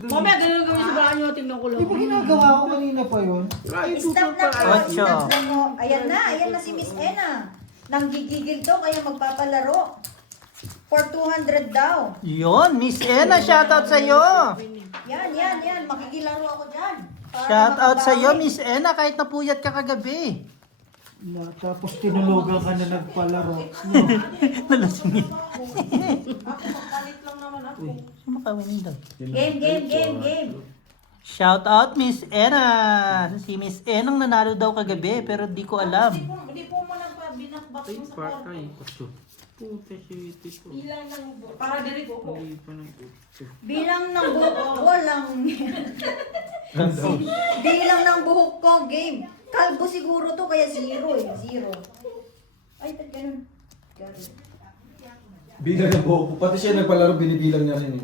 Mamaya ganun gawin sa bahay nyo, tingnan ko lang. Di ba ginagawa ko kanina pa yun? Stop na po. Ocho. Stop na po. Ayan na si Miss Ena. Nanggigigil to, kaya magpapalaro. For 200 daw. Yun, Miss Ena, shoutout sa'yo. Yan. Makikilaro ako dyan. Para Shoutout makabawi. sa'yo, Miss Ena, kahit napuyat ka kagabi. Tapos tinulugan ka na nagpalaro. Nalasingin. Palit lang naman ako. Sumakawin daw. Game. Shoutout, Miss Ena. Si Miss Enang nanalo daw kagabi, pero di ko alam. Hindi po mo binakbak mo sa kwarto. Ilan lang para diri ko po. Bilang ng buhok ko, walang... Bilang ng buhok ko, game. Kalbo siguro to, kaya 0 eh. 0. Ay, ba't ganun? Bilang ng buhok. Pati siya nagpalaro, binibilang niya rin.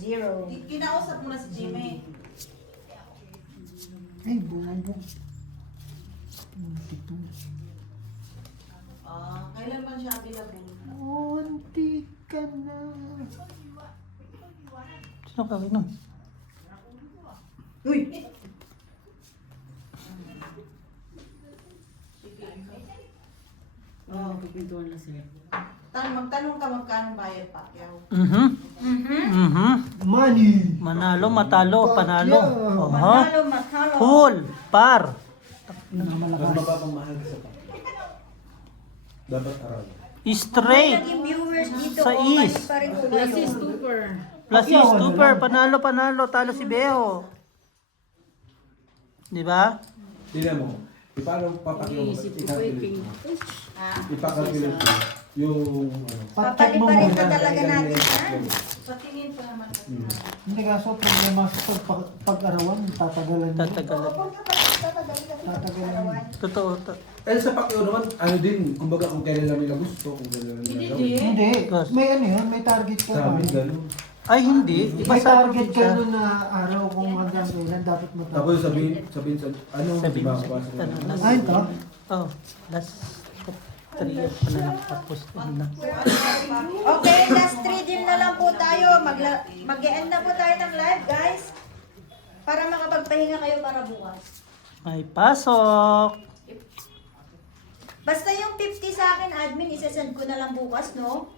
0. Kinausap mo na si Jimmy. Ay, bubo. Kailan man siya available? Unti ka na. Sino kawin nun? Uy! Pipintuan na sila. Magtanong ka magkano bayad pa. Money. Manalo, matalo, panalo. Oho. Matalo. Full, par. Mas mapapamahal sa pa. Dapat aral. Straight. Naging viewers dito. Sa oh, is. balik pa rin po Plus kayo. is super. Plus is, super, panalo, talo si Beo. Di ba? Tingnan mo. Paano papakiyo mo? I-calculate mo. I-calculate mo. Yung ano. Pacheck mo Papaliparin muna. ka talaga natin yan. Patingin pa naman. Hindi kaso problema sa pag-arawan, tatagalan. Tatagalan. Tatagalan. Totoo. Eh sa Pacquiao naman, ano din, kumbaga kung kailan lang nila gusto, kung kailan lang nila gawin. Hindi. May ano yun, may target ka. Sa amin, ba? gano'n. Ay, hindi. Iba May sa target ka probinsya. nun na araw kung hanggang kailan dapat Tapos matapos. sabihin sa, ano, Sabihin diba, mo. pasok na. Ay, ito? Oh, last 3 years pa na tapos na. Okay, last 3 din na lang po tayo. Mag-e-end na po tayo ng live, guys. Para makapagpahinga kayo para bukas. May pasok. Basta yung 50 sa akin, admin, isasend ko na lang bukas, no?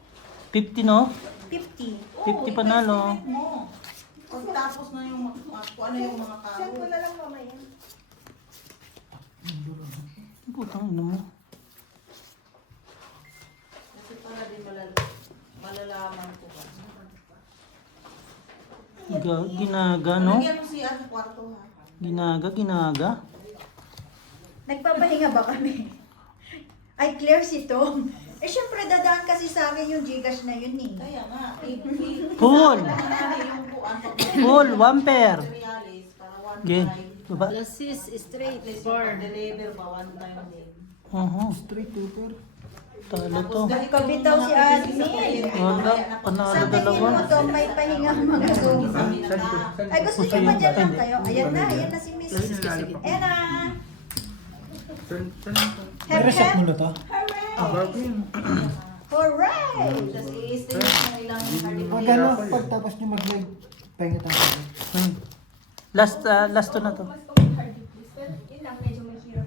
50, no? 50. 50 panalo. Pag tapos na yung kung ano yung mga tao. Send ko na lang mamaya. Putang ina mo. Kasi para din malalaman ko ba. Ginaga, no? Lagyan mo siya sa kwarto ha. Ginaga. Nagpapahinga ba kami? Ay, Claire, si Tom. Eh, syempre, dadaan kasi sa akin yung Gcash na yun eh. Kaya nga. Full. Yung buwan. Full, 1 pair. Realis para one Game. time. Baba. Lasis straight for deliver ba one time din. Straight super. Talo to. Nagkabitaw si admin. Wala, panalo Sa tingin dalawa. mo, Tom, may pahinga mga Zoom. Ay, gusto niyo ba dyan lang kayo? Ayan na si Miss Ena. May reset mo na to? Hooray! Tapos i-estimate mo ilang Pag ano, pagtapos nyo mag-live, pahinga tayo. Last to na to.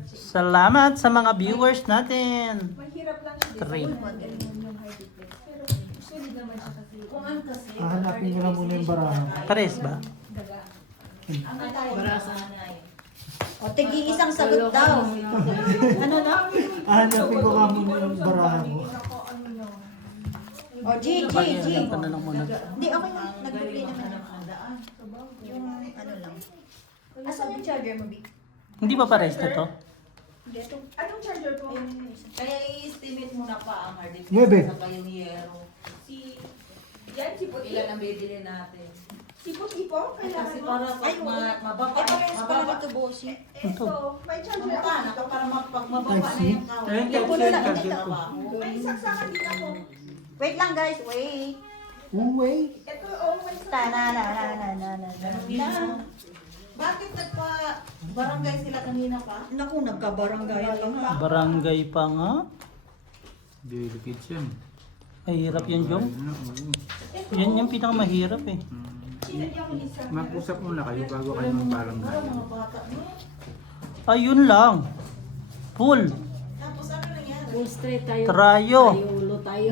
Salamat sa mga viewers natin. 3. kung ano kasi. Hahanapin ko lang muna yung barahan. Pares ba? Ang barasa na O, tigi isang sagot daw. Ano na? Hahanapin ko lang muna yung barahan mo. O, G. Tanong muna. Hindi, okay na. Nag-play naman ako. Yung ano lang. Asan yung charger mo, Vic? Hindi ba pares na to? Hindi, ito. Anong charger ko? Kaya i-estimate mo na pa ang hard disk Nuebe. sa Pioneero. Yan, sipo. Ilan ang bibili natin. Sipo-sipo? Kasi Kailangan mo. para pag mababa, Ito rin sa pala ito, bossy. Ito, may charger ako. Mababa na para pag mababa na yung kahoy. Yung puno lang, ito. Trabaho. May saksakan din ako. Wait lang, guys. Wait. Uway. Ito, oh, may saksakan. Ta-na-na-na-na-na-na. Bakit nagpa-barangay sila kanina pa? Naku, nagkabarangay ka nga. Barangay pa nga. Delicate yan. Mahirap yan, Jom. Yan yung pinakamahirap eh. Mag-usap muna kayo bago kayo magbarangay. Mga bata mo. Ayun lang. Full. Tapos ano nangyari? Full straight tayo. Trayo. Tayo, ulo tayo.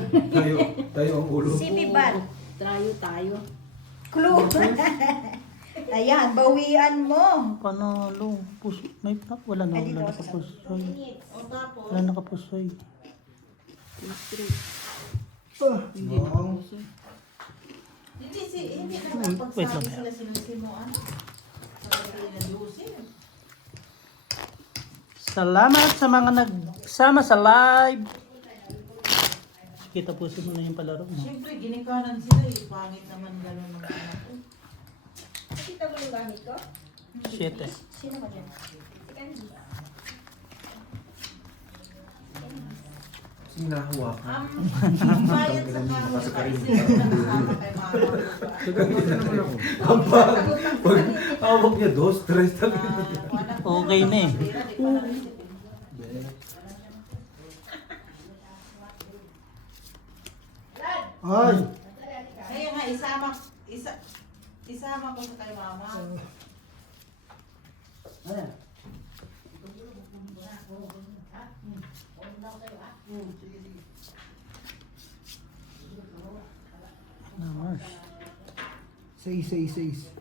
Tayo ang ulo. Siniban. Trayo tayo. Clue. Ayan, bawian mo. Panalo. Puso. May wala na. Ay, dito Wala ako sa nakapusoy. O tapos, Wala nakapusoy. Full straight. Hindi na Noong. puso. hindi na Wait pagsabi lang. sila sinasimuan. Sabi na Lucy. Salamat sa mga nagsama sa live. Kita po mo na yung palaro mo. Siyempre, ginikanan sila eh. Pangit naman gano'n ng anak ko. Nakita mo yung gamit ko? 7. Sino ba dyan? Sinahawa ka. Ang bayad sa kahoy ay sila nakasama kay mama. Sagot naman ako. Pag hawak niya, stress na. Okay na eh. Ay! Kaya nga, isama ko sa kay mama. Naman. 6.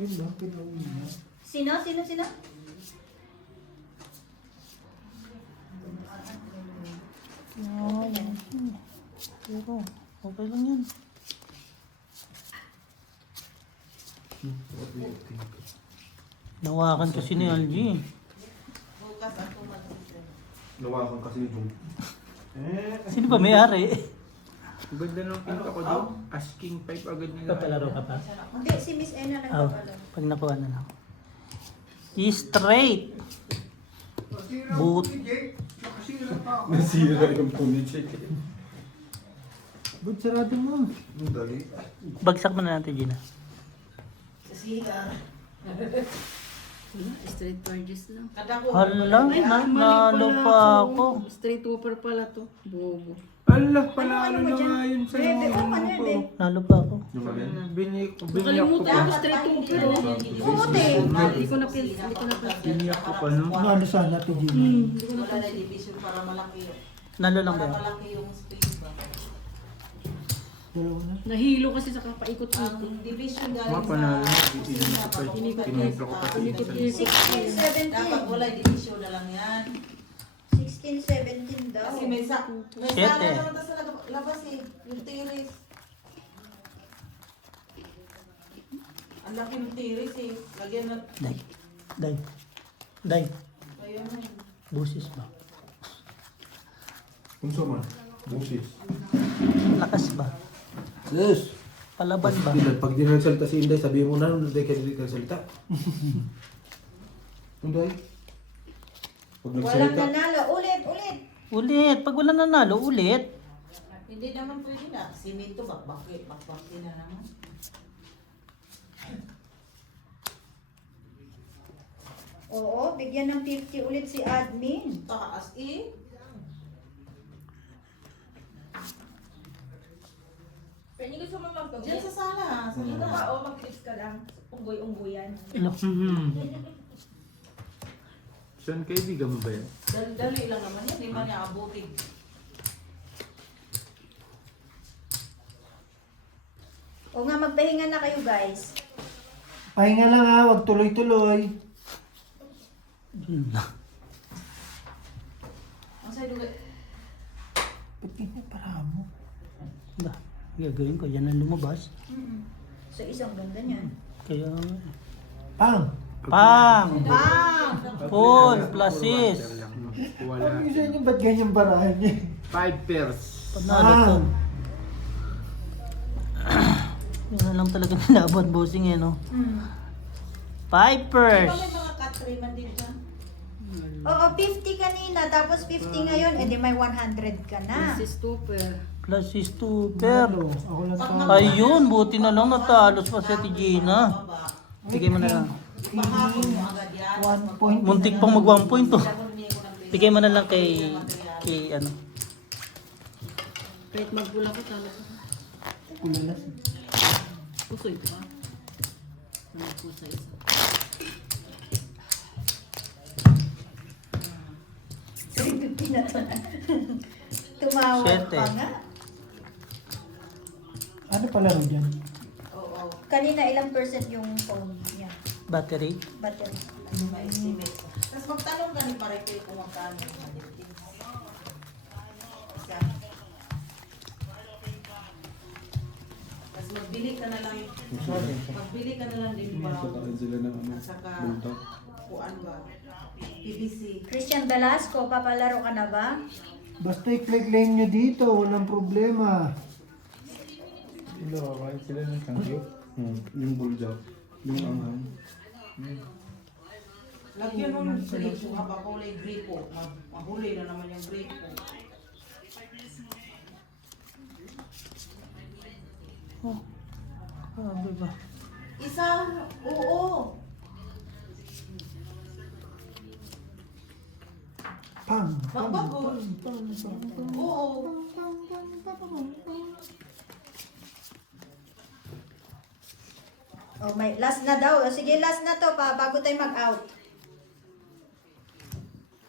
Yun lang, pinauwi mo. Sino? Pero, okay lang yan. Nawakan kasi ni LG. Bukas ako mag-isip. Nawakan kasi yung Sino ba may-ari? Ang ganda ng pinto ko doon. Asking 5 agad nila. Papalaro ka pa? Hindi, si Miss Ena Oh, nagpapalo. pag nakuha na lang. Straight. Boot. nasira yung punicheck. Ba't sarado mo? Ang dali. Bagsak mo na natin, Gina. Sasira. Straight charges lang. Kada ko. Hala, nalo pa ako. Straight over pala to. Bobo. Allah, panalo na mo dyan? nga yun sa Bebe, ano ano yan, ko. be? Nalo pa ako. Yung kami? Biniyak ko Nakalimutan pa. ko straight over. Puti. Hindi ko na pil. Biniyak ko pa, no? Ano sana, Tijin? Hindi ko na Wala na division para malaki. Nalo lang ba Para yun? malaki yung space ba? Dalawa na. Nahilo kasi sa kapaikot-ikot. Ang division Mga galing panalo. sa Iinom ko pa. Tinitro ko pa. Inikot-ikot. 16, 17. Dapat wala division na lang yan. 16, 17 daw. Kasi may Shit, sala eh. naman sa labas eh. Yung tiris. Ang laki ng tiris eh. Lagyan na. Day. Ayun na eh. Busis ba? Kung saan man? Busis. Lakas ba? Yes! Palaban ba? Pag di nagsalita si Inday, sabihin mo na, hindi ka hindi nagsalita. Inday? Pag Walang nagsalita, nanalo. Ulit. Ulit. Pag wala nanalo, ulit. Hindi naman pwede na. Simento bakbaki na naman. Oo, bigyan ng 50 ulit si admin. Taas eh. Pero hindi gusto mo magtugit. Diyan sa sala. Sa Dito gitna. ka, o mag-clips ka lang. Unggoy-unggoyan. Ilo. Saan kaibigan mo ba yan? Dali lang naman yan. Hindi man niya abutin. O nga, magpahinga na kayo guys. Pahinga lang ha, huwag tuloy-tuloy. Yun lang. Ang sa'yo dugay. Ba't ganyan para mo? Ba, gagawin ko. Yan ang lumabas. So, isang ganda niyan. Kaya, Pang! pang! Bang! Full, pluses. Wala. Ang isa niyo, ba't ganyan paraan niya? 5 pairs. Panalo to. Yan na lang talaga nilaban, bossing eh, no? Pipers! Di ba may mga cut-trimman din dyan? Oo, 50 kanina, tapos 50 ngayon, edi may 100 ka na. Si stopper. Plus is super. Talo. Ako lang talo. Ayun, buti na lang natalos pa si Ate Gina. Bigay mo na lang. Mahapon mo agad yan. 1 point. Muntik pang mag 1 point to. Bigay mo na lang kay ano. Kahit magpula ko, talo ko. Kulalas. Pusoy ko ah. Ano po sa isa. Tumawag Siyete. pa nga. Ano palaro dyan? Oo. Kanina ilang percent yung phone niya? Battery. Battery. Ma-estimate ko. Tapos magtanong ka ni Parete kung magkano yung malitin. Tapos magbili ka na lang. Magbili ka na lang din ba? Sakain sila ng ano, Saka, bulta. kuan ba? PVC. Christian Velasco, papalaro ka na ba? Basta i-click lane nyo dito, walang problema. Kakain sila ng tangyo. Yung bulldog. Yung anghang. Lagyan mo ng gripo, haba kulay gripo. Mahuli na naman yung gripo. Sabi ba? Isang, oo. Pang! Magbago. Oo. Oh, may last na daw. Sige, last na to pa bago tayo mag-out.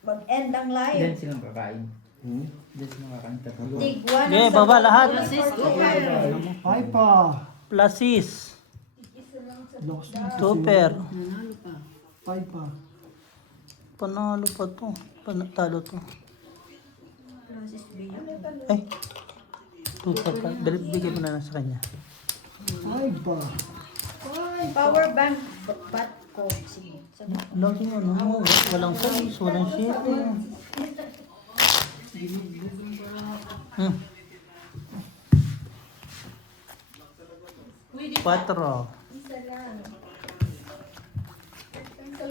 Mag-end ang Diyan live. silang kakain. Diyan silang kakain tatlo. Tigwan Okay, baba lahat. Ay pa! Plus is Lakas na si super. Nanalo pa. Ay pa. Panalo pa to. Panatalo to. Francis Villa. Ay. Super pa. Bigay mo na lang sa kanya. Ay pa. Power bank bat ko. Sige. Sabi. Lagi mo, no? Walang size, walang shipping. Patro. Isa lang.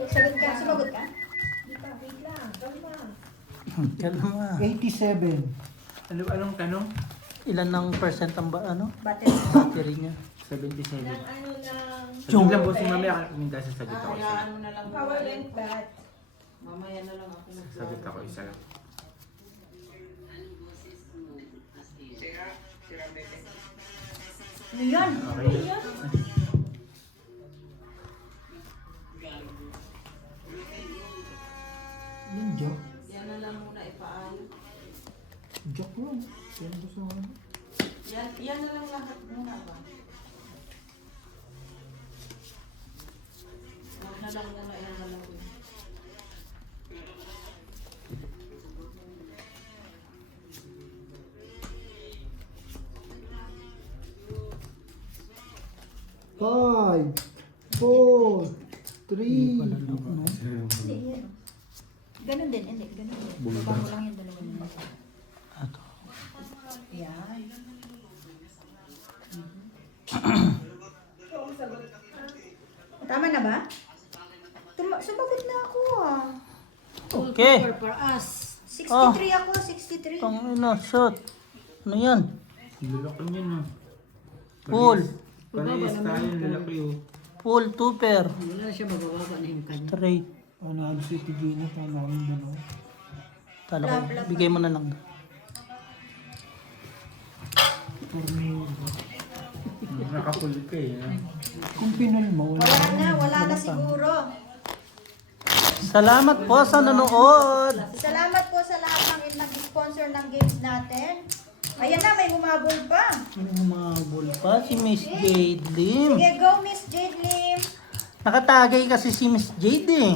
Sagot ka? Sumagot ka? Wait lang. Kalma. Kalma. 87. Anong tanong? Ilan ng percent ang Battery. battery niya? 77. Ano lang. Sabi lang po si mamaya minta sasagot ako isa. Hayaan mo na lang. Power bank bat. Mamaya na lang ako Sagot ako isa lang. Ano yan? Okay. Yung joke. Yan na lang muna ipaayos. Joke lang. Yan gusto mo. Yan na lang lahat muna ba? Huwag na lang muna yan na lang. Five, four, three. Hindi, yan. Ganun din, hindi. Ganun din. Baba mo lang yung dalawa na. Ato. Yan. Tama na ba? Sumagot na ako ah. Okay. For us. 63 ako, 63. Tangina, shot. Ano yan? Lalaki niyan ah. Full. Parehas tayo, lalaki oh. Full super. Wala siya mabababa na yung kanya. Straight. Ano, ano si Tigina? Tama namin dalawa. Talo ko. Bigay mo na lang. Nakapul ka eh. Kung pinal mo, Wala na siguro. Salamat po sa nanood. Salamat po sa lahat ng nag-sponsor ng games natin. Ayan na, may humabol pa. Umabol pa si Miss Jade Lim. Sige, go Miss Jade Lim. Nakatagay kasi si Miss Jade eh.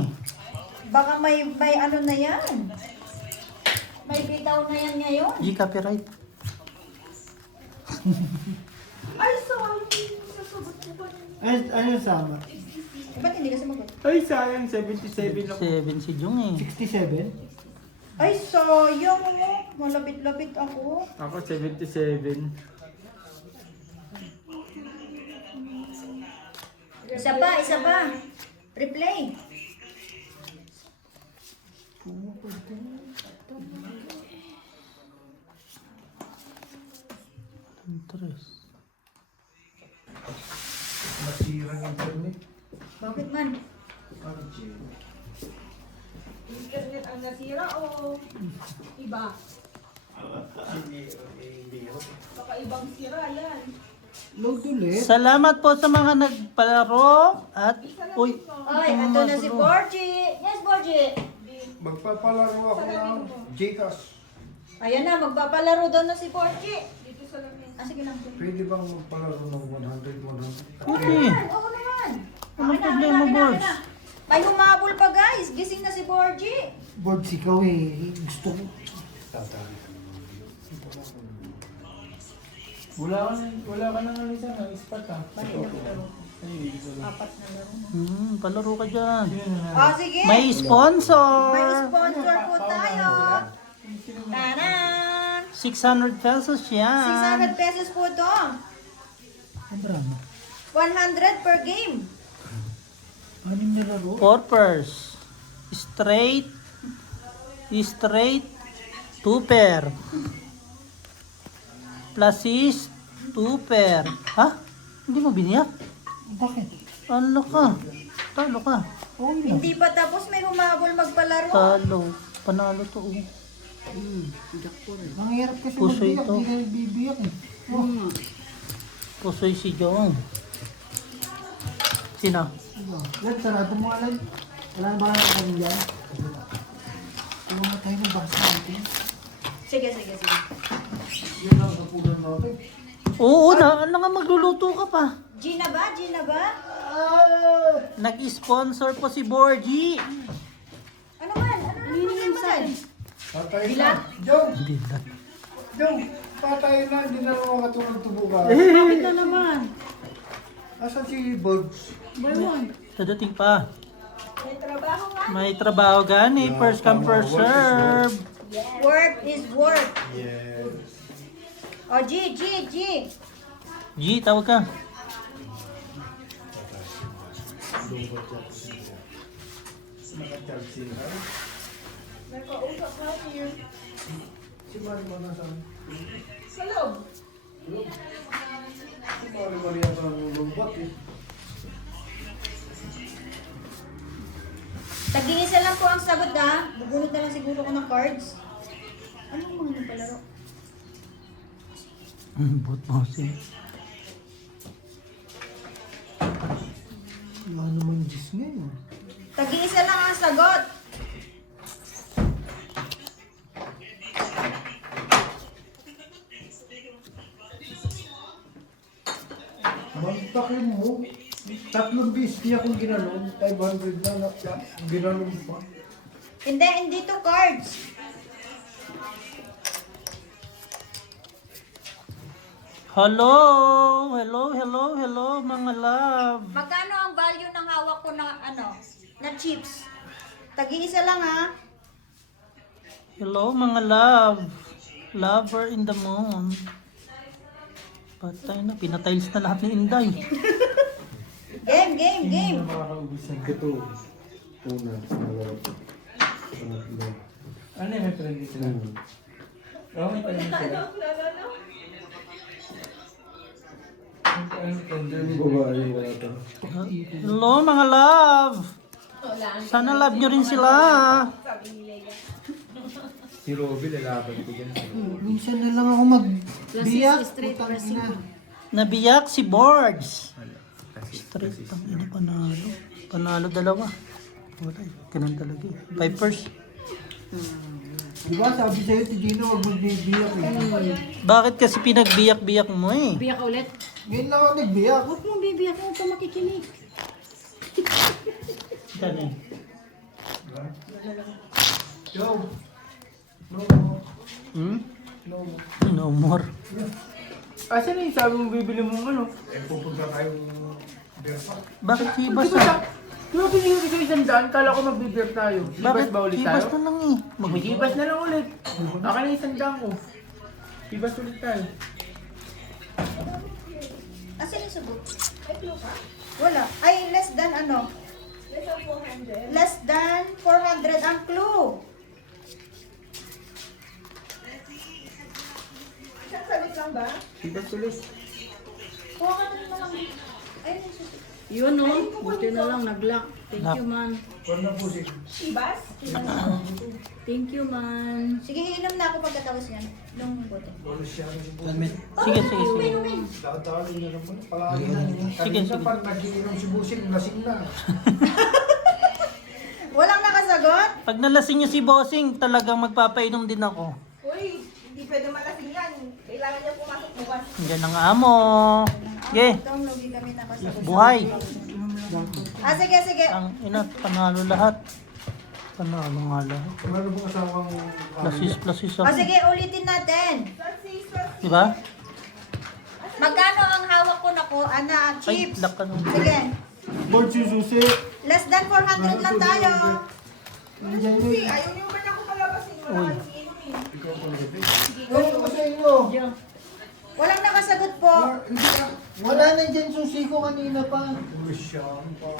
Baka may ano na yan. May bitaw na yan ngayon. G-copyright. Ay, sorry. Sasagot ko ba? ano sama? Ba't hindi ka sumagot? Ay sayang, 77 ako. 7 si Jung eh. 67? Ay, sayang mo. Malapit-lapit ako. Ako 77. Isa pa. Replay. Pares. Masirang internet. Bakit man? Ano, Jay? Internet ang nasira o iba? Baka ibang sira yan. Load ulit. Salamat po sa mga nagpalaro at uy, Ay, ito na si Borgie. Yes, Borgie. Magpapalaro ako ng Gcash. Ayan na, magpapalaro daw na si Borgie. Dito sa lamin. Ah, sige lang. Pwede bang magpalaro ng 100? okay. Oo naman. Walang Akin na, problema, akin na, akin Borge. na. May humabol pa guys. Gising na si Borgie. Board, ikaw eh. Gusto ko. Wala ka nang alisa ng ispat ha. Palaro ka dyan. Oh, sige. May sponsor. May sponsor po tayo. Tanan! 600 pesos yan. 600 pesos po to. Sobrang. 100 per game. Anim na laro. Porpers. Straight. Two pair. Pluses. 2 pair. Ha? Hindi mo biniyak? Bakit? Ano ka? Talo ka. Oo lang. Hindi pa tapos may humabol magpalaro. Talo. Panalo to. Oh. Ang hirap kasi Puso magbiyak. ito. Hindi na nagbibiyak eh. Oh. Pusoy si Jong. Sino? Lan, sarado mo nga lan. Wala na ba kami dyan? Tulungan na tayo ng basa natin. Sige, sige, sige. Yan ang kapunan natin. Oo, na nga magluluto ka pa. Gina ba? Gina ba? Nag-sponsor po si Borgie. Ano man? Ano man? Patay na. Jong! Hindi na. Jong! Patay na. Hindi na ako makatulog tubukan. Bakit na naman? Asan si Bugs? Dadating pa. May trabaho nga. May trabaho gani. First come, first serve. Work is work. Yes. O, G. G, tawag ka. Nakacharge sila. Nakausap natin. Si Marimar nasaan? Sa loob. Si Marimar yata ang lumbat eh. Tag-iisa lang po ang sagot ha. Bubunod na lang siguro ko ng cards. Anong mga nagpalaro? Bot bossing. Wala naman Diyos ngayon. Tag-iisa lang ang sagot. Magtakin mo. 3 bis niya kung ginalong. 500 na ginalong pa. Hindi to cards. Hello, mga love. Magkano ang value ng hawak ko na na chips? Tag-iisa lang ha. Hello, mga love. Lover in the moon. Patay na, pinatiles na lahat ni Inday. Game. Ito. Una. Pangalawa. Pangatlo. Ano yung may friendly sila? Oo, may friendly sila. Yung babae natin. Hello, mga love. Sana love nyo rin sila. Si Robby, lalaban ko dyan. Minsan na lang ako magbiyak. Putang ina. Nabiyak si Boards. Straight, ang ina, panalo. Panalo dalawa. Wala eh, ganun talaga eh. Vipers. Diba sabi sa'yo si Gino huwag magbibiyak eh. Bakit kasi pinagbiyak-biyak mo eh? Biyak ka ulit? Ngayon lang ako nagbiyak. Huwag mong bibiyak. Huwag ka makikinig. Yan eh. Yo. No more. Hmm? No more. No more. Asan na yung sabi mong bibili mong ano? Pupunta tayong Berpa. Bakit hibas Di ba ah? Di ba binigyan ko isang daan? Kala ko magbibir tayo. Bakit Hibas ba ulit hibas tayo? na lang eh? Maghihibas na lang ulit. Akin na isang daan ko. Hibas ulit tayo. Asan yung sagot? Wala. Ay, less than ano? Less than 400. Less than 400 ang clue. Isang sagot lang ba? Ibas ulit. Kuha ka na lang. Ayun, susi. Yun o, buti na lang nag-lock. Thank you man. Shibas? Thank you man. Sige, iinom na ako pagkatapos yan. Nung bote. Sige, sige, sige. Dadali na naman. Palagi na. Sige, Kanina sige. pa nagiinom si Busing, lasing na. Walang nakasagot? Pag nalasing niyo si Bossing, talagang magpapainom din ako. Uy, hindi pwede malasing yan. Kailangan niya pumasok bukas. Diyan ang amo. Sige, Itong lugi kami nakasagot. buhay. Sige, sige. Ang ina, panalo lahat. Panalo nga lahat. Ano bang asawang... Plasis ako. Sige, ulitin natin. Diba? Magkano ang hawak ko na ko? Ana, Ay, chips. lock ka nung. Sige. Board si Susi. Less than 400 lang tayo. Nandiyan Kasi yun. ayaw niyo ba na ako palabasin? Wala Uy. kang iinumin. Gawin ko sa inyo. Walang nakasagot po. Hindi na. Wala na dyan susi ko kanina pa. Umasyaan pa.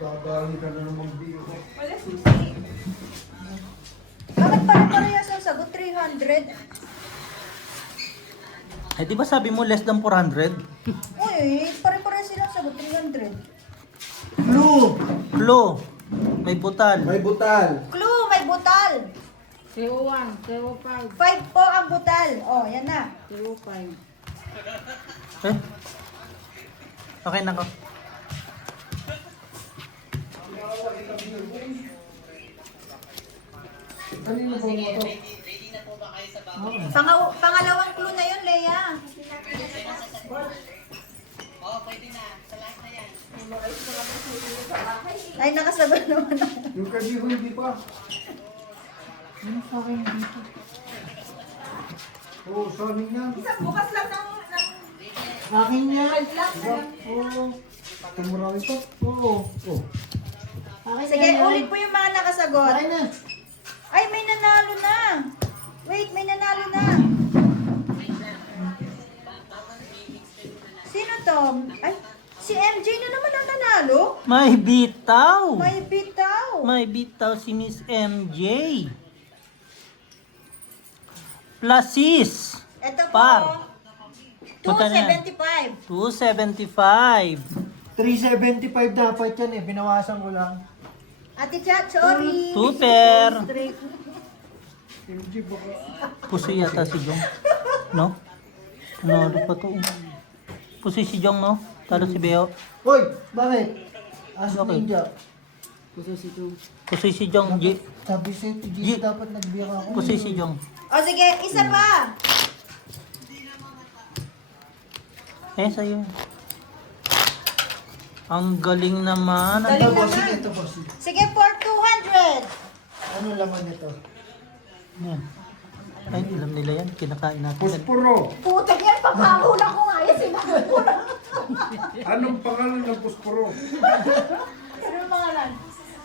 Dadali ka na naman biyo. Wala susi. Bakit pare-parehas ang sagot? 300? Eh, di ba sabi mo less than 400? Uy, pare-parehas silang sagot. 300. Blue! Flo, may butal. May butal. Clue, may butal. CO1, CO5, 5 po ang butal. Oh, yan na. CO5. Eh? Okay na ko. Kanina po mo to. Pangalawang clue na yun, Leia. Ay, nakasagot naman ako. Yung kadiho hindi pa. Ano sa akin dito? Oo, sa amin yan. Isang bukas lang ng Akin yan. lang. Oo. Tumurawi pa. Oo. Oh. Akin Sige, yan. ulit po yung mga nakasagot. Akin na. Ay, may nanalo na. Wait, may nanalo na. Sino to? Ay, si MJ na naman ang nanalo. May bitaw. May bitaw. May bitaw si Miss MJ. Plasis. Ito po. Par. Magkano yan? 275. 275. 375 dapat yan eh. Binawasan ko lang. Ate Chat, sorry. Super. MG baka. Puso yata si Jong. No? Ano pa to? Puso si Jong, no? Talo si Beo. Hoy! Bakit? As Bakit? ninja. Puso si Jong. Sabi sa'yo, G. hindi dapat nagbira ako. Puso si Jong. O sige, isa pa. Eh, sa'yo. Ang galing naman. Ang Galing Ito bossing, naman. ito bossing. Sige, for 200. Ano laman nito? yan. Ay, alam nila yan. Kinakain natin. yan. Puspuro. Putik yan, papahula ko nga yan. Sinabi ko na. Anong pangalan ng puspuro? Ano yung mga lan?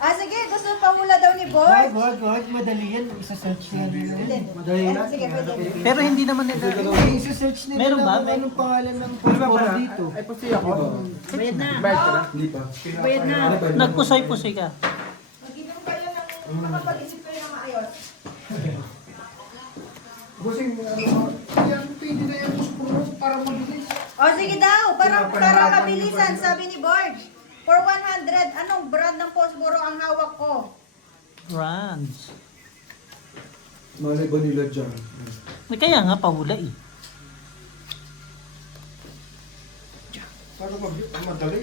Sige, gusto pahula daw ni Boy. Wag. Madali yan. Isa-search na nila. Madali yan. Sige, pwede. Pero hindi naman nila. Isa-search nila Meron ba? kung anong pangalan ng puspuro dito. Ay, pusi ako. Bayad na. Bayad ka na. Hindi pa. Bayad na. Ano ba yun? Nagpusoy-pusoy ka. Mag-inom kayo ng makapag-isip kayo ng maayos. Bossing, ano, yan, pwede na yan puspuro para mabilis. O sige daw, para mabilisan, sabi ni Borge. For 100, anong brand ng Fosboro ang hawak ko? Brands. Malay ba nila dyan? May kaya nga pahula eh. Paano madali?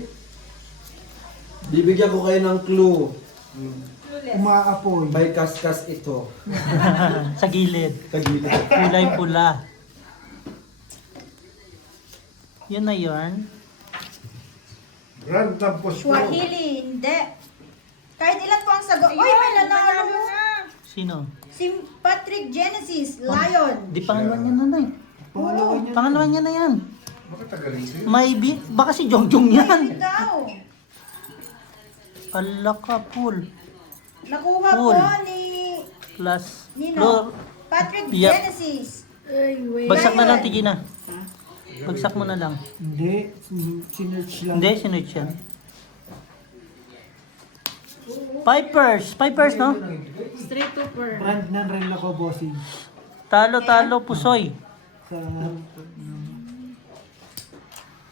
Bibigyan ko kayo ng clue. Umaapoy. May kaskas ito. Sa gilid. Tagilid. Kulay pula. Yun na yun. Brand ng puspuro. Swahili, hindi. Kahit ilan po ang sagot. Uy, may nanalo na. Sino? Si Patrick Genesis, Lion. Di pangalawan niya na na eh. Pangalawa niya. Pangalawan niya na yan. Bakit tagalin sa'yo? May baka si Jongjong yan. Ikaw. Ala ka, pool. Nakuha Cool. po ni Plus. Nino. Patrick Yup. Genesis. Ay, wait. Bagsak na lang, tigi na. Bagsak mo na lang. Hindi. Sinearch lang. Hindi, sinuch yan. Pipers, no? Straight to per. Brand ng relo ko, bossing. Talo, pusoy. Sa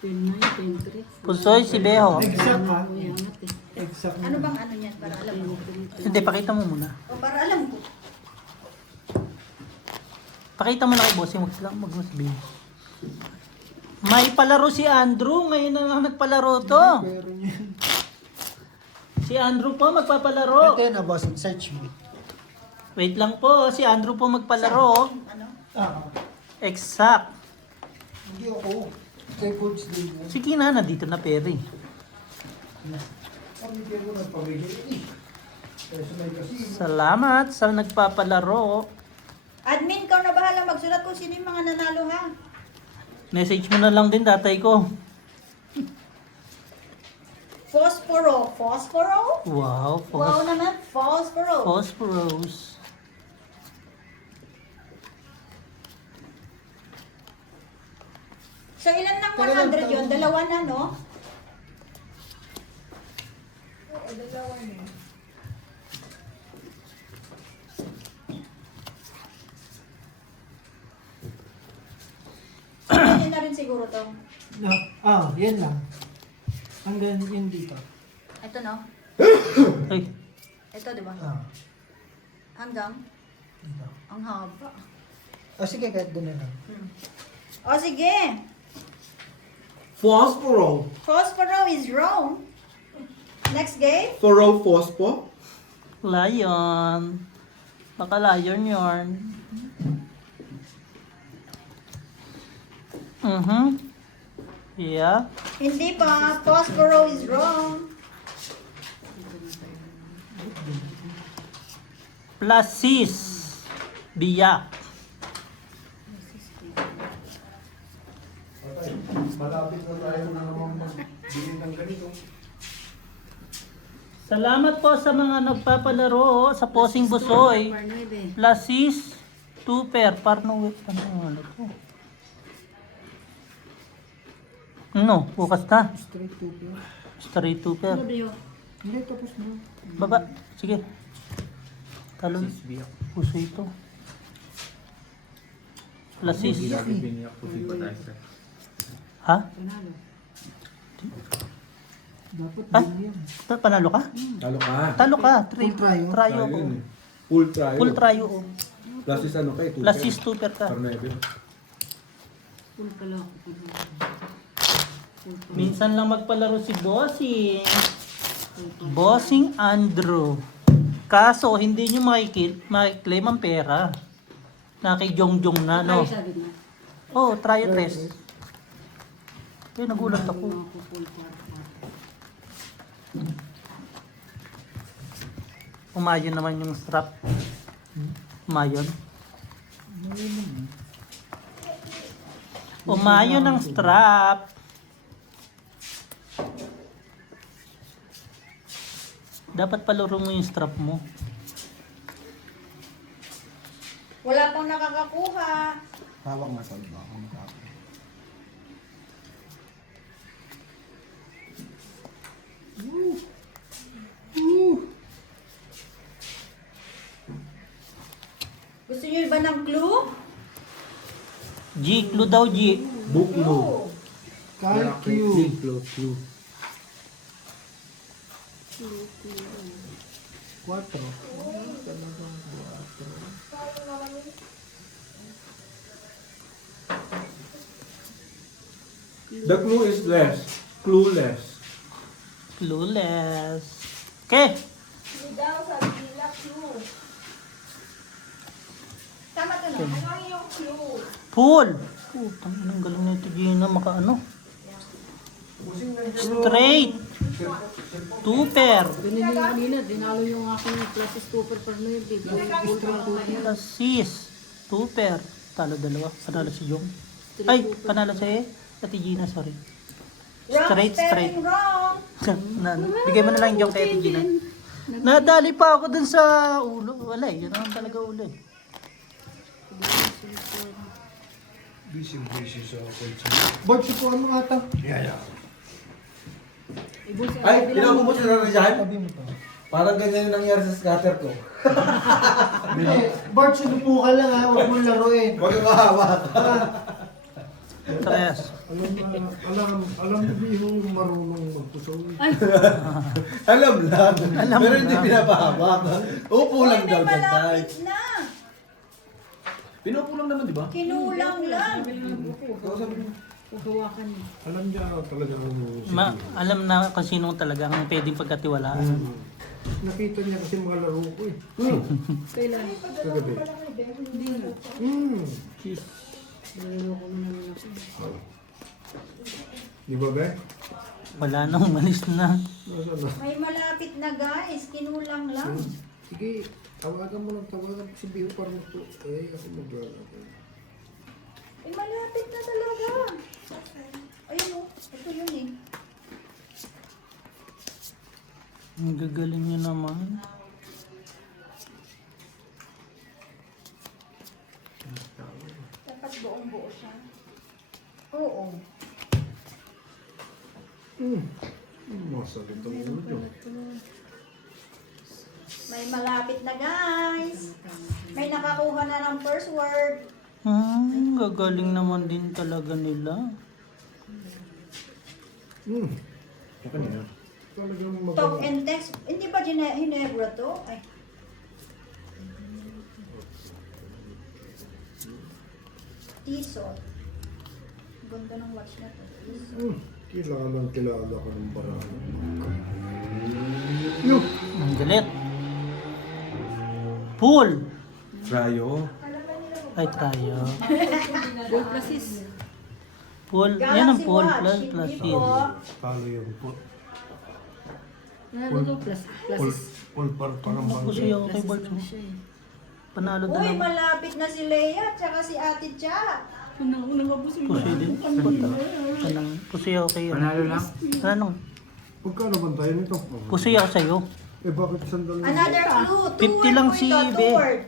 10-9, 10-3. Pusoy, si Beho. Exact ha? Uy, angat eh. Exact. Ano bang ano niyan para alam mo? Hindi, pakita mo muna. O para alam ko. Pakita mo na kay bossing, wag mo sabihin. May palaro si Andrew, ngayon na lang nagpalaro to. Pero yan. Si Andrew po magpapalaro. Ito yun na boss, search mo. Wait lang po, si Andrew po magpalaro. Ano? Ah, Exact. hindi ako. Kay coach din yan. Sige na, nandito na Perry. Kami kayo ko nagpamigil. Kasi may kasi. Salamat sa nagpapalaro. Admin, ikaw na bahala magsulat kung sino yung mga nanalo ha. Message mo na lang din tatay ko. Phosphoro. Phosphoro? Wow, Wow naman. Phosphoro. phosphorus. So ilan ng 100 yun? Dalawa na, no? Yun na rin siguro to. No. Yan lang. Hanggang yun dito. Ito, no? Ay, Ito, di ba? Ah, Hanggang? dito. Ang haba. Sige, kahit doon na lang. O, sige. Phosphoro. Phosphoro is wrong. Next game. Phoro phospo. lion. Baka lion yarn. Yeah. Hindi pa. Phosphoro is wrong. Plasis. Biyak. Malapit na tayo na naman magbili ng ganito. Salamat po sa mga nagpapalaro sa Posing Busoy. Plasis. Tuper. Parno ano to? No, bukas na. Straight to you. Straight tuper. Hindi, tapos na. Baba. Sige. Talon. Puso ito. Plasis. Ha? Dapat Ah? din yan. Panalo ka? Talo ka. Talo ka. Full tryo. Tryo ko. Ayun eh. Full tryo. Full tryo ko. Plus is ano kayo? Plasis tuper ka. Parnebe. Full pala ako. Minsan lang magpalaro si Bossing. Bossing Andrew. Kaso, hindi nyo makiklaim ang pera. Nakijong-jong na, no? Ay, sabi na. Oh, try it test. Eh, nagulat ako. Ako full part. Umayon naman yung strap. Umayon. Umayon ang strap. Dapat palaro mo yung strap mo. Wala pang nakakakuha. Hawak nga sa iba. Ako makaka. Gusto niyo ba ng clue? G, clue daw G. Buklo. Kahit Q. Clue. 4. The clue is less. Clueless. Clueless. Okay. Hindi daw sabi nila clue. Tama to, no? Ano yung clue? Full. Putang inang galing na ito Gina. Makaano. Straight. Tuper. Ganun yung kanina, dinalo yung aking classes super per 9. Full part ako. Plasis. Tuper. Talo dalawa. Panalo si Jong. Ay, panalo si Ate Gina, sorry. Wrong Straight. spelling wrong. Bigay mo na lang yung kay Ate Gina. Nadali pa ako dun sa ulo. Wala eh. Yun naman talaga ulo eh. Busy sa coach. Board, sipuan mo ata. Ay, tinawag mo sila na dyan? Tabi mo to. Parang ganyan yung nangyari sa scatter ko. Hindi, Bart, sinupo ka lang ha. Huwag mong laruin. Huwag kang mahawak. Tres. Alam mo yung marunong magpusaw. Alam lang. Alam Pero lang. hindi pinapahawak. Upo lang Uy, daw may dyan tayo. malapit na. Pinupo lang naman, di ba? Kinulang lang. Hawakan niya. Alam niya talagang Alam na kung sino talagang pwedeng pagkatiwalaan. nakita niya kasi mga laro ko eh. Kailan? Kagabi. Cheese. Naloloko mo naman ako. Di ba ba? Wala nang umalis na. Nasaan na? May malapit na guys. Kinulang lang. Sige, tawagan mo lang, tawagan si Biho para magpo. Eh, ako maglalaro. May malapit na talaga. Ayun o. Ito yun eh. Ang gagaling niyo naman. Dapat buong-buo siya. Oo. Masalit ang ulo niyo. May malapit na guys. May nakakuha na ng first word. Gagaling naman din talaga nila. Talagang Talk magaling. and text. Hindi ba Ginebra to? Ay. Tisot. Ganda ng watch na to. Kilala ka ng barang. Ang galit. Pool. Rayo. Ay, tayo. Gold plasis. Pool. Yan ang Galaxy pool. Watch. Plus, Hindi plus po. yun. Talo yun. Ano to? Plasis. Parang Ako siya ako kay Bart. Panalo Uy, dalawa. malapit na si Leia at saka si Ate Cha. Unang kapusin mo. Pusi din. Pusi ako kayo. Panalo lang. Ano? Pagkano ba tayo nito? Pusi ako sa'yo. Eh bakit sandal? Another clue. 50 lang si Be. Word.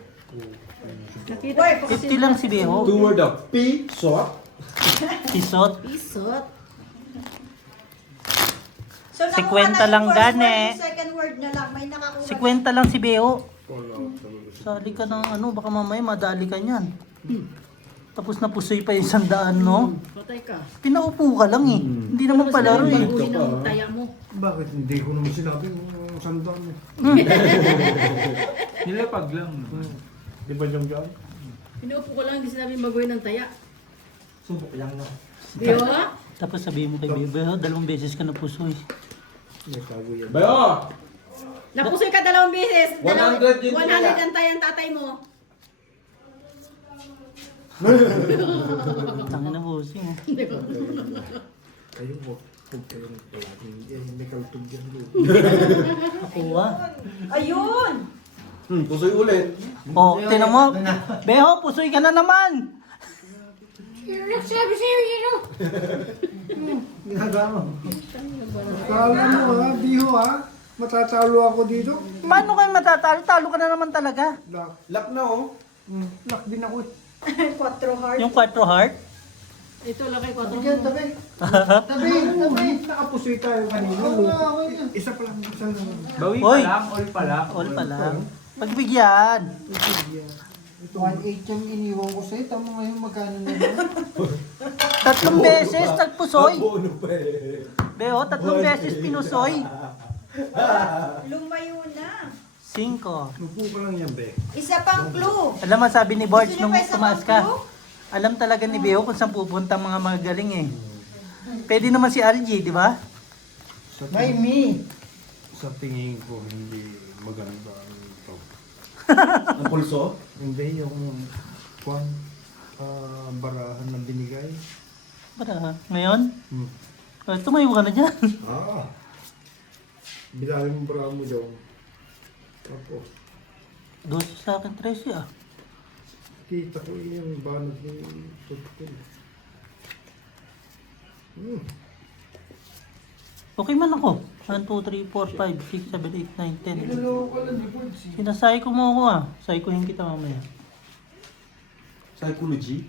Nakita Word. ko kasi 50 lang si Beho. Two word of P-SOT. Pisot. Pisot. So, nakuha 50 na yung lang first gani. word, yung second word na lang. May nakakuha. 50 lang si Beho. Sali ka ng ano, baka mamaya madali ka niyan. Tapos napusoy pa yung 100, no? Patay ka. Pinaupo ka lang eh. Hindi naman palaro eh. Uli ng taya mo. Bakit hindi ko naman sinabi yung sandal mo? Nilapag lang. Di ba yung dyan? Pinuupo ko lang, hindi sinabi mag-uwi ng taya. Subok lang na. Di ba? Tapos sabihin mo kay Beho, 2 beses ka napusoy. May tago yan. Bayo! Napusoy ka 2 beses. 100 yun 100 taya. ang taya ng tatay mo. Tangin na pusi mo. Kayo mo. Huwag kayo nagpalaging. Eh, may kaltog yan doon. Ako ah. Ayun. Pusoy ulit. Oh, tinan mo. Beho, pusoy ka na naman. Sabi sa'yo, yun. Ginagawa mo. Kala mo ha, Biho ha. Matatalo ako dito. Paano kayo matatalo? Talo ka na naman talaga. Lock. Lock na oh. Lock din ako eh. 4 heart. Yung 4 heart. Ito lang kay Koto. Tabi, tabi. Tabi. Nakapusoy tayo kanina. Isa pa lang. Isa lang. Bawi pa Hoy. lang, all pa lang. All pa lang. Pagbigyan. 1.8 yung iniwan ko sa'yo. Tama ngayon magkano na ba? 3 beses nagpusoy. Abono pa eh. Beho, 3 beses pinusoy. Lumayo na. 5. Lupo ka lang yan, be. Isa pang clue. Alam mo, sabi ni Borge Gusto niyo nung pa isa tumaas pang ka, clue? alam talaga ni Beho kung saan pupunta ang mga magagaling eh. Pwede naman si RG, di ba? May me. Sa tingin ko, hindi maganda ang ito. Ang pulso? Hindi yung barahan na binigay. Para, ngayon? Tumayo ka na dyan. Binali mo barahan mo daw. Ako. 12 sa akin, 13 ah. Kita ko yung banat ng tutol. Okay man ako. 1, 2, 3, 4, 5, 6, 7, 8, 9, 10. Niloloko ka lang, di ba? Sinasay ko mo ako ah. Saykuhin kita mamaya. Psychology?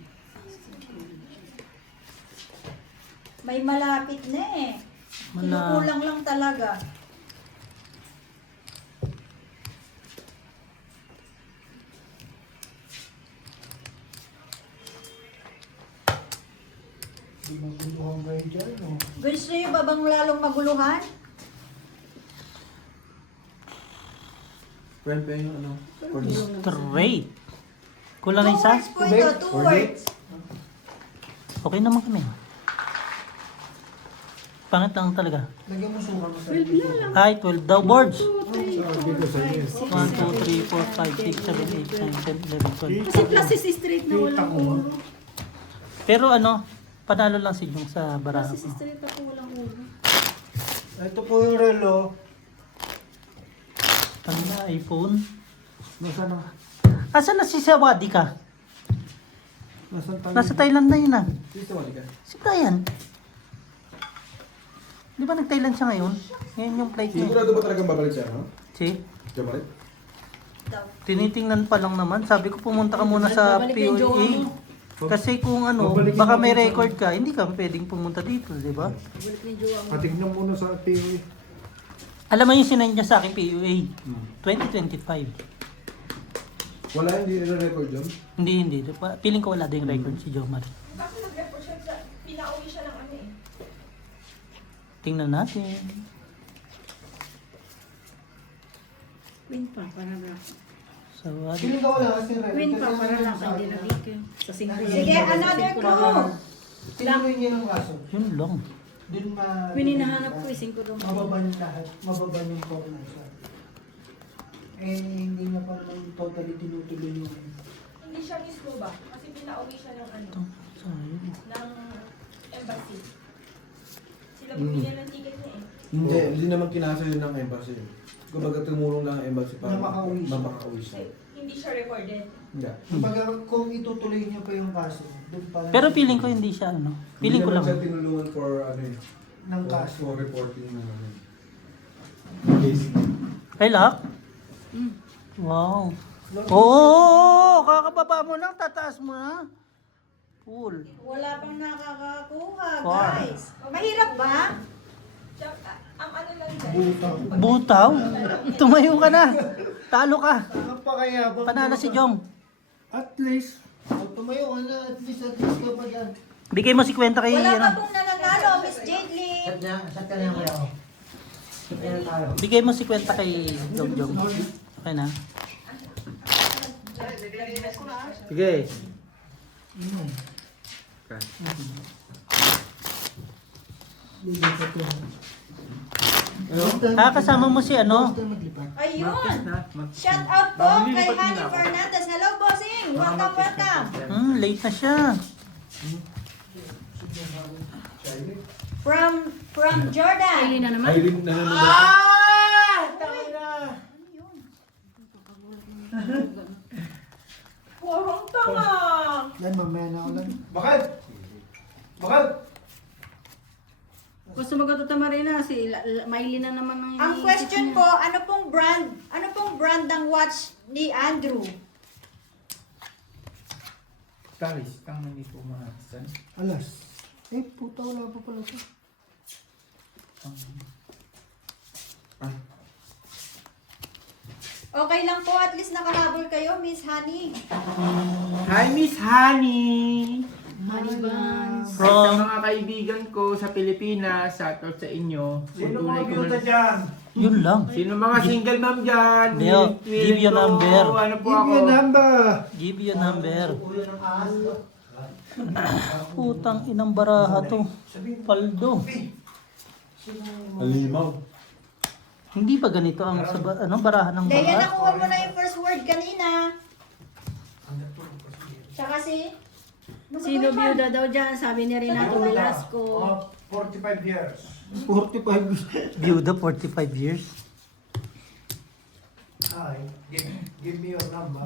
May malapit na eh. Kinukulang lang talaga. Maguluhan kayo dyan, no? Gusto nyo ba bang lalong maguluhan? Friend pa yung ano? Straight. Kulang na Two isa? words po ito, two words. Okay naman kami. Pangit lang talaga. Lagyan mo suka mo sa Ay, 12 daw boards. 1, 2, 3, 4, 5, 6, 7, 8, 9, 10, 11, 12. Kasi classes straight na walang ulo. Pero ano, panalo lang si Jung sa baraha Classes ko. straight ako walang ulo. Ito po yung relo. Tanda, iPhone. Nasaan na? Asan na si Sawadi ka? Nasaan tayo? Nasa Thailand na yun ah. Dito, wali ka. Si Brian. Di ba nag-Thailand siya ngayon? Ngayon yung flight niya. Sigurado ba talagang babalik siya, no? Si? Siya balik? Tinitingnan pa lang naman. Sabi ko pumunta ka muna sa Babalik yung jowa POA. mo. Kasi kung ano, Babalikin baka may natin record ka, hindi ka pwedeng pumunta dito, di ba? Balik ni Jowa mo. Patignan muna sa TV. Alam mo yung sinend niya sa akin POA, 2025. Wala, hindi nire-record yun. Hindi. Feeling ko wala din record si Jomar. Bakit nag-report siya sa, pinauwi siya ng ano eh. Tingnan natin. Win pa, para lang. Sawadi. Piling ka wala kasi relo. Win pa, para lang. Hindi na bigyan. Sa 5 Sige, another clue. Tinuloy niya ng kaso. Yun lang. Dun Win hinahanap ko 5 daw. mababan lahat. Mababan yung formation. Eh, hindi na pa naman totally tinutuloy yung Hindi siya mismo ba? Kasi pinauwi siya ng ano, Sayang. ng embassy. Sila bumili ng ticket niya eh. Hindi naman kinasa yun ng embassy. Kumbaga tumulong lang ang embassy para Na makauwi siya. makauwi siya. Like, hindi siya recorded. Hindi. Kumbaga, kung itutuloy niya pa yung kaso, doon pa Pero feeling ko hindi siya ano. Feeling ko lang. Hindi naman siya tinulungan for ano eh. ng kaso. For reporting na ano. Case. Ay, lock? Wow. Oo, kakababa mo lang, tataas mo na. Cool. Wala pang nakakakuha, Four. guys. Mahirap ba? Tsaka, ang ano lang dyan, Butaw. Butaw? Tumayo ka na. Talo ka. Napakayabang. Panalo si Jong. At least. Tumayo ka na, at least ka pa dyan. Bigay mo si kwenta kay Wala pa ano. pong nananalo, Miss Jadely. Sat ka na kaya ako. Sat ka na tayo. Bigay mo si kwenta kay Jong. Okay na. Sige. Kasama mo si ano? Ayun! Shout out po kay Honey Fernandez. Hello, bossing! Welcome. Late na siya. From Jordan. Pili na naman. Irene na naman. Porong tanga! Yan, mamaya na ako lang. Bakit? Bakit? Kung sumagot ito Marina, si Miley na naman ang Ang iniisip question niya. po, ano pong brand ng watch ni Andrew? Taris, tang hindi po mahasan. Alas. Eh, puta, wala pa pala ito. Okay lang po, at least nakahabol kayo, Miss Honey. Hi, Miss Honey! Honey buns. Sa mga kaibigan ko sa Pilipinas, shoutout sa inyo. Kung tunay ko man- dyan? Yun lang. Sino mga single mom dyan? Leo, give your ko, number. Ano po Give ako? me a number. Give you number. Putang inang baraha to. Paldo. Alimaw. Hindi ba ganito ang baraha ng Dahil baraha? nakuha mo na yung first word kanina. Tsaka si... Sino byuda daw dyan? Sabi ni Renato Velasco. 45 years. 45. Byuda, 45 years. Hi, give me your number.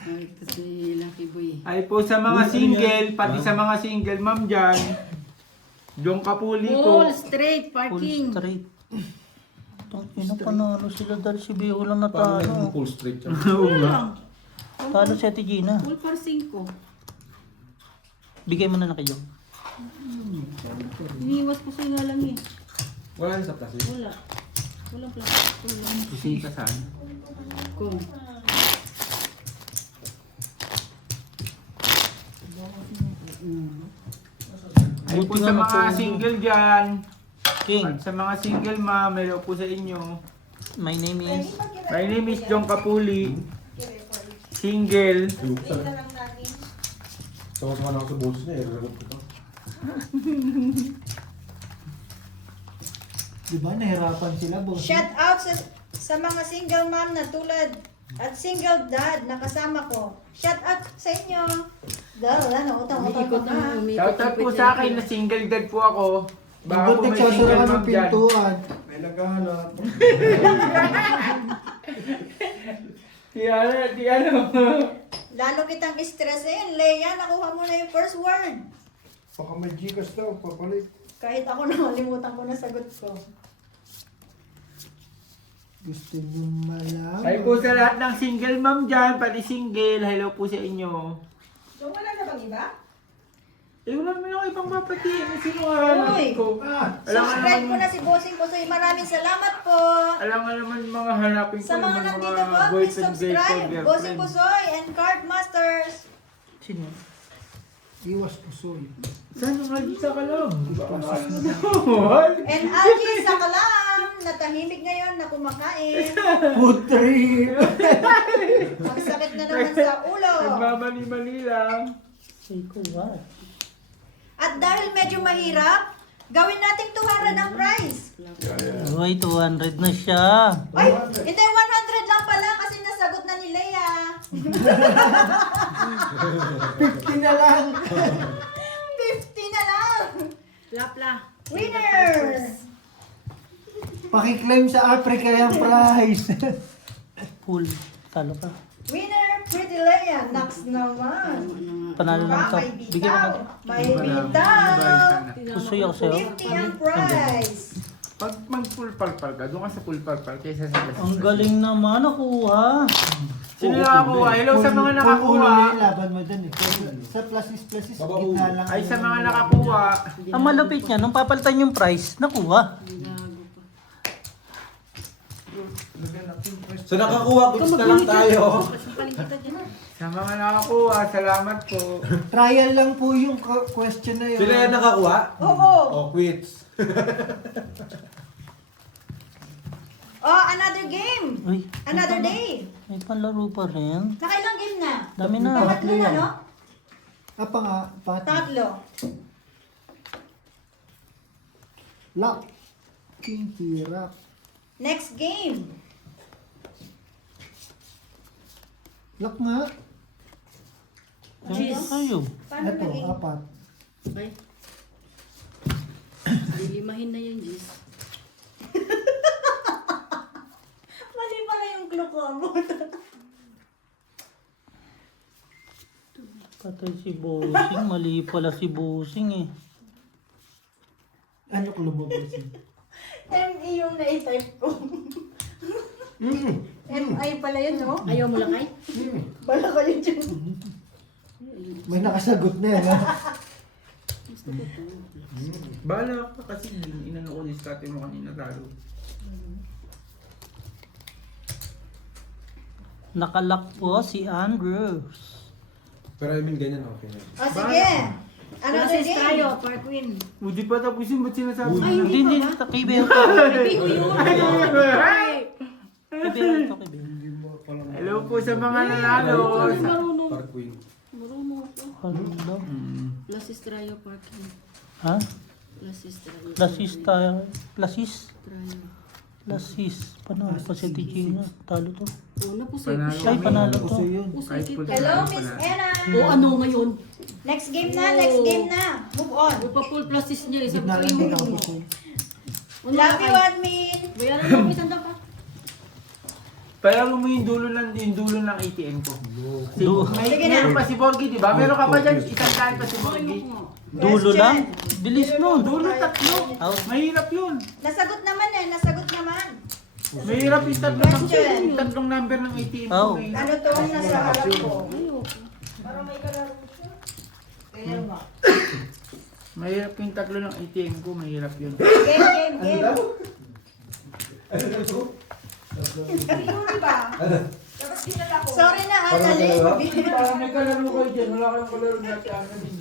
Ay, ito si Lucky Boy. Ay po sa mga single, pati sa mga single mom dyan. Yung kapuli ko. Full straight Full parking. straight. Itong ina panalo sila dahil si Beo lang Parang naging natalo. full straight siya. Oo nga. Talo si Ate Gina. Full par 5. Bigay mo na kay Jong. Iniwas ko sa'yo nga lang eh. Wala sa plastic. Wala. Walang plastic. Walang Kusing ka saan? kung. Ay po Buti sa nga mga natulog. single dyan. King, At sa mga single ma'am, hello po sa inyo. my name is... My name is John Kapuli. Single. Tawag ka na ako sa boss niya, i-record ko to. Diba, nahirapan sila, boss. Shout out sa mga single mom na tulad at single dad na kasama ko. Shout out sa inyo. Wala na, utang-utang Umiikot pa na, nga. umiikot. Shoutout po sa akin na single dad po ako. Baka Ba't po may nagsasara single ka ng ma'am dyan. pintuan? May naghahanap. Di ano. Lalo kitang stressin. Leia, nakuha mo na yung first word. Baka may Gcash daw, papalit. Kahit ako nakalimutan ko na sagot ko. Gusto nyo malaman? Ay po sa lahat ng single ma'am dyan, pati single, hello po sa inyo. So wala na bang iba? Eh, wala naman ako ibang papatiin. Sino nga hanap Uy! ko? Subscribe ko na si Bossing Pusoy. Maraming salamat po. Alam nga naman mga hanapin ko Sa mga naman nandito mga po, please boyfriend, subscribe. girlfriend. Bossing Pusoy and Card Masters. Sino? Iwas pusoy. Saan ang Alisa ka lang? And Algie Sakalam, na tahimik ngayon na kumakain. Putri! Ang sakit na naman sa ulo. Nagmamali-mali lang. Say ko, what? At dahil medyo mahirap, gawin nating 200 ang price. Uy, 200 na siya. Ay, hindi, 100 lang pala kasi nasagot na ni Leia. 50 na lang! 50 na lang. Lapla. Winner! Pakiklaim sa Africa yung prize. Full. Talo ka. Winner, Pretty Leia. Next naman. Panalo lang to. May Bigyan mo bitaw. na. May bitaw. Pusoy ako sa'yo. 50 ang prize. Pag mag-full palpal ka, doon ka sa full palpal kaysa sa gas. Ang galing naman, nakuha. Sino nakakuha? Hello sa mga Kung ulo nakakuha. na yung laban mo dun eh. Sa pluses, gitna lang. Ay sa mga nakakuha. Ang malupit niya, nung papalitan yung price, nakuha. So nakakuha, goods na lang tayo. Sampaling kita dyan. Sa mga nakakuha, salamat po. Trial lang po yung question na yun. Sila yan nakakuha? Oo. O, quits. Oh, another game. Uy, Another day. may panlaro pa rin. Nakailang game na? Dami na. Pangatlo na, no? Apa nga, pati. Tatlo. Lock. King hirap. Next game. Lock nga. Ay, kayo. Paano Ito, naging? apat. Ay. Lilimahin na yung Gis. Mali pala yung clue ko. Patay si Bossing. Mali pala si Bossing eh. Ano ko lumabas yun? ME yung na-type ko. MI pala yun, no? Ayaw mo lakay? Bala ko yun dyan. May nakasagot na yan ha. Bahala ka kasi inano ko diskarte mo kanina talo. Nakalock po si Andrews. Pero I mean, ganyan okay na. O, sige. Another Process game. tayo, Park Queen. Hindi pa tapusin, ba't sinasabi? Ay, Hindi, hindi hindi. pa ba? Kay Bento. Biho yun. Kay Bento, kay Bento. Hello po sa mga nanalo. Marunong. Park Queen. Marunong ako. Hello. Lasis tayo, Park Queen. Ha? Lasis tayo. Lasis tayo. Lasis? Tayo. Lasis. Panalo pa si Tigina. Talo to. Una po sa'yo. Panalo. Ay, panalo to. Puso yun. Usay Kahit po kita. Hello, tayo Miss pala. Anna. O ano ngayon? Next game na, next game na. Move on. O pa full plasis niya. Isang Gitna po lang din yung... ako puso. Love you, admin. Bayaran mo ako isang pa. Palago mo yung dulo ng ATM ko. May, Sige na. meron pa si Borgie, di ba? Meron ka pa dyan, isang daan pa si Borgie. Dulo lang? Bilis nun. Dulo tatlo. Out. Mahirap yun. Nasagot naman eh, nasagot naman. Mahirap yung tatlong number ng ATM ko. Oh. Mahirap. Ano to nasa harap ko? Mahirap yung tatlo ng ATM ko, mahirap yun. Game, game, game. Sorry na, Annalyn. Parang may kalaro kayo dyan, wala kayong kalaro na si Annalyn.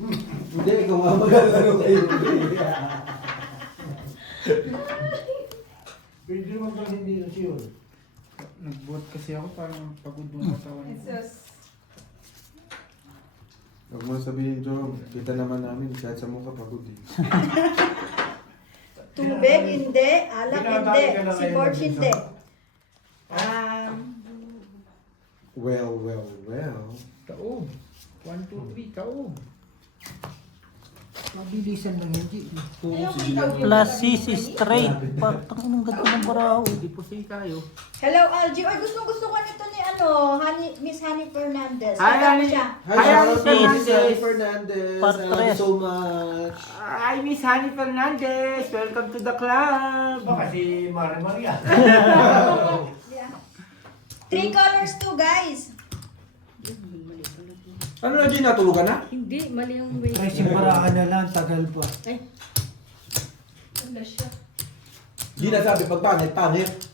Hindi, ikaw nga maglalaro kayo. Pwede naman kang hindi na siya. Nag-vote kasi ako parang pagod yung katawan. Huwag mo sabihin, Jom. Kita naman namin, kahit sa mukha pagod eh. Tubig, hindi. Alak, hindi. Si Borge, hindi. Well. Taob. 1, 2, 3, taob. Mabilisan lang hindi. Plus sis straight. Patang inang ganda ng baraho. Hindi po say tayo. Hello, Algie. Ay, gustong-gusto ko nito ni Miss Honey Fernandez. Hi, Alam Honey. siya. Hi, Honey Fernandez. Fernandez. I love you so much. Hi, Miss Honey Fernandez. Welcome to the club. Baka si Maria. Yeah. 3 colors too, guys. Ano na, Gina? Natulugan na? Hindi, mali yung way. Ay, simbarahan na lang, tagal pa. Ano siya? Gina sabi, pag pangit.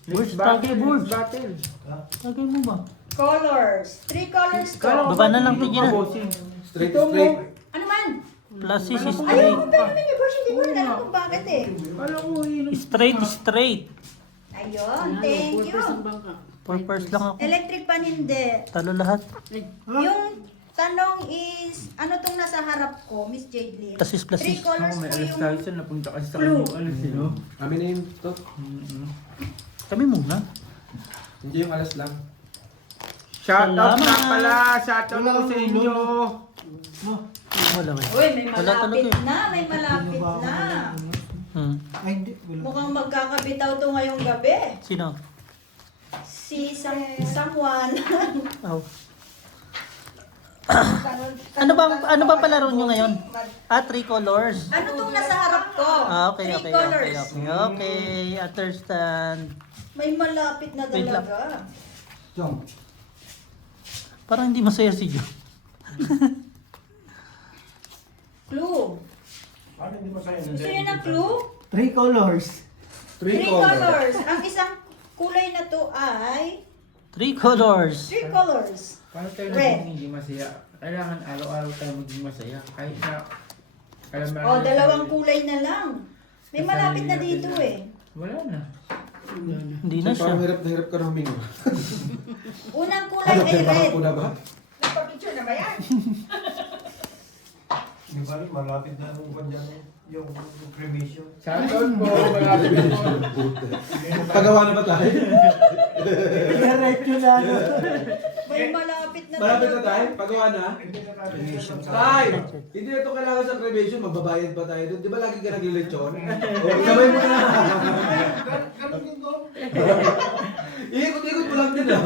Boards, tagay boards. Battle. Tagay mo ba? Colors. 3 colors to. Baba na lang, tigil na. Straight. Ano man? Plus sis Ayaw straight. ko pa naman yung version. Hindi ko rin alam kung bakit eh. Alam mo, yun. Straight. Ayun, thank you. Purpose lang ako. Electric pan hindi. Talo lahat. Yung tanong is, ano tong nasa harap ko, Miss Jadelyn? Plus is plus 3 is. colors May po alas yung... tayo saan napunta kasi sa Clue. kanyang alas, no? Amin na yun to. Kami muna. Hindi yung alas lang. Shout out Salamat. na pala. Shout out po sa inyo. Wala ba? Uy, may Wala malapit talaga eh. na, may malapit na. Ay, hindi. Wala. Mukhang magkakabitaw to ngayong gabi. Sino? Si someone. Oh. Ano ba palaro nyo ngayon? 3 colors. Ano tong nasa harap ko? Okay. 3 colors. Okay, understand. May malapit na Wait lang. talaga. Jom. Parang hindi masaya si Jo. Clue. Paano hindi masaya? Gusto nyo ng clue? 3 colors. 3 colors. Ang isang kulay na to ay 3 colors. 3 colors. Paano tayo Red. naging hindi masaya? Kailangan araw-araw tayo maging masaya. Kahit na... alam mo O, na- dalawang kulay na lang. May malapit na dito eh. Wala na. Hindi na siya. Parang hirap na hirap ka na humingo. Unang kulay Ano, ay tinabahan red. ko na ba? Nagpa-picture na ba yan? Di ba rin, malapit na ang kanya yung cremation. Shout out po. Malapit po. Pagawa na ba tayo? Diretso na ano. May malapit na Malapit na talaga. tayo? Pagawa na? Tay! Hindi na ito kailangan sa cremation, magbabayad pa tayo doon. Di ba lagi ka naglilechon? O, sabay mo na. Ganun din doon. Ikot-ikot mo lang din ah.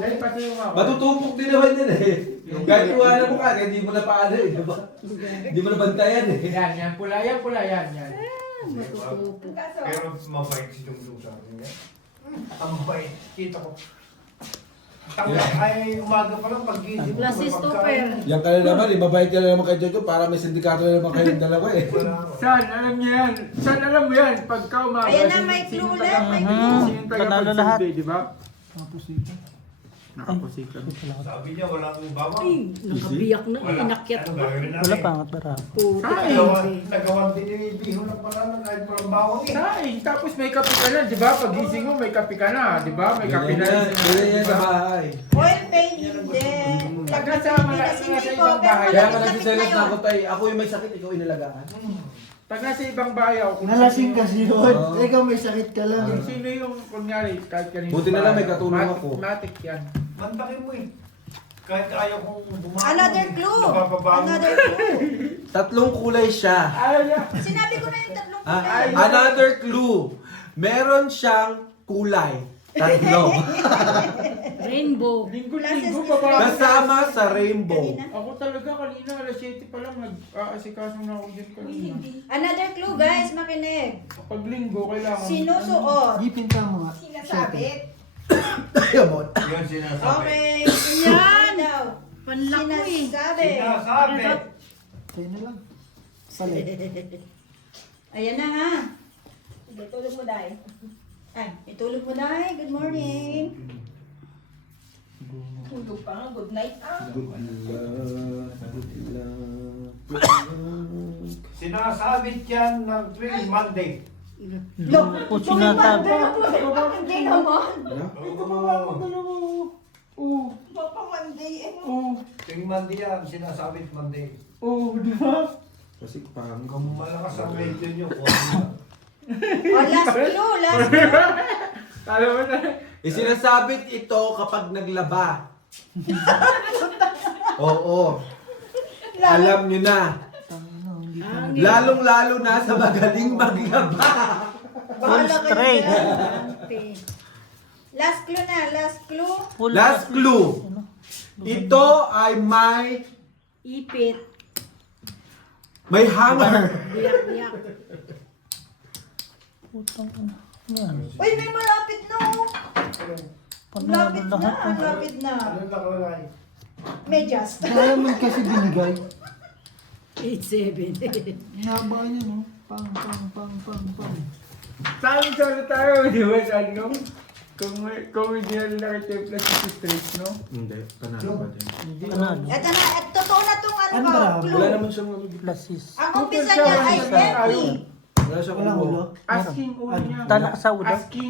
Dahil pati yung mga... Matutupok din naman din eh. Kahit iwanan mo ka, hindi mo na paano eh. Diba? Hindi mo na bantayan eh. Yan. Pula yan. Kaso, Pero mabait si Dungdung sa akin yan. Ang bait. Kita ko. Ay, umaga pa lang pag-gising. Plus is super. Yan ka na naman eh. Mabait ka na naman kay Jojo para may sindikato na naman kayong dalawa eh. San, alam niya yan. San, alam mo yan. Pagka umaga. Ayan na, may clue ulit. May clue. Sino taga Panalo lahat. pagsilbi, di ba? Tapos ito. Nakaposikan. Sabi niya, walang bawang. Nakabiyak na, inakyat Ano ko. gagawin natin? Wala pangat bara. Puti. Nagawang binibiho ng parang kahit walang bawang eh. Saing. Tapos may kape ka na, di ba? Pag gising mo, may kape ka na, di ba? May kape na rin. Ganyan yan sa bahay. Oil paint hindi. Taga-sama Pinas sa hindi ibang po. Pero bahay. Kaya ka malapit-lapit na nagsiselos na yun. ako tayo. Ako yung may sakit, ikaw inalagaan. Pag nasa ibang bayaw, kung Nalasing kasi yun. Oo. Ikaw may sakit ka lang. Kung sino yung, kunyari, kahit kanino. Buti na lang may katulong ako. Matik yan. Mantakin mo eh. Kahit ayaw kong bumangon. Another clue. Napapabangon. Another clue. 3 kulay siya. Ayaw niya. Sinabi ko na yung tatlong Ah, kulay. another clue. Meron siyang kulay. 3. Rainbow. Linggo-linggo pa ba? Kasama sa rainbow. Ako talaga kanina, alas 7 pa lang, nag-aasikaso na ako dyan kanina. Another clue, guys. Makinig. Pag linggo, kailangan. Sinusuot. Ipinta mo nga. sinasabit. Ayaw mo. Yan sinasabi. Okay. Yan. Daw. Panlak mo eh. Sinasabi. Sinasabi. Sa'yo na lang. Palit. Ayan na ha. Sige, tulog mo dahil. Ay, itulog mo na. Good morning. Tulog pa nga. Good night. Good luck. Sinasabit yan ng tuwing Monday. O sinasabi. Hindi naman. Oo. Papa Monday eh. Oo. Tuwing Monday yan, sinasabit Monday. Oo, di ba? Kasi pang Kung malakas ang radio nyo, Oh, last clue. Alam mo na. Isinasabit ito kapag naglaba. Oo. Alam nyo na. Lalong-lalo na sa magaling maglaba. Bahala kayo straight. dyan. Last clue na, last clue. Full Last clue. Ito ay may Ipit. hanger. Biyak-biyak. Putang ina. Yan. Uy, may malapit na oh. Panalo Lapit na, lahat. lapit na. Ano nakalagay? Medyas. Kaya mo kasi binigay. 8-7. Haba niya, no? Pang. Sabi tayo, di ba? Ano? Kung hindi na nakitimpla si straight, no? Hindi, panalo pa din. Panalo. Eto na, totoo na tong ano ko, Wala clue. naman siyang Plus is. Ang umpisa niya ay empty. Wala siyang Walang ulo. Asking ulo niya. Tala sa ulo. Asking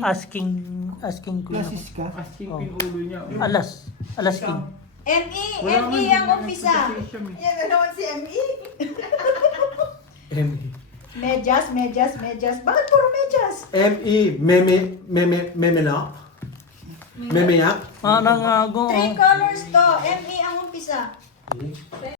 Asking clue. Klasis ka? Asking Oh. yung ulo niya. Alas king. ME ang umpisa. Yan na naman si ME. Medyas. Bakit puro medyas? M.E. Memenak? Memeyak? Parang ago. 3 colors to. ME ang umpisa.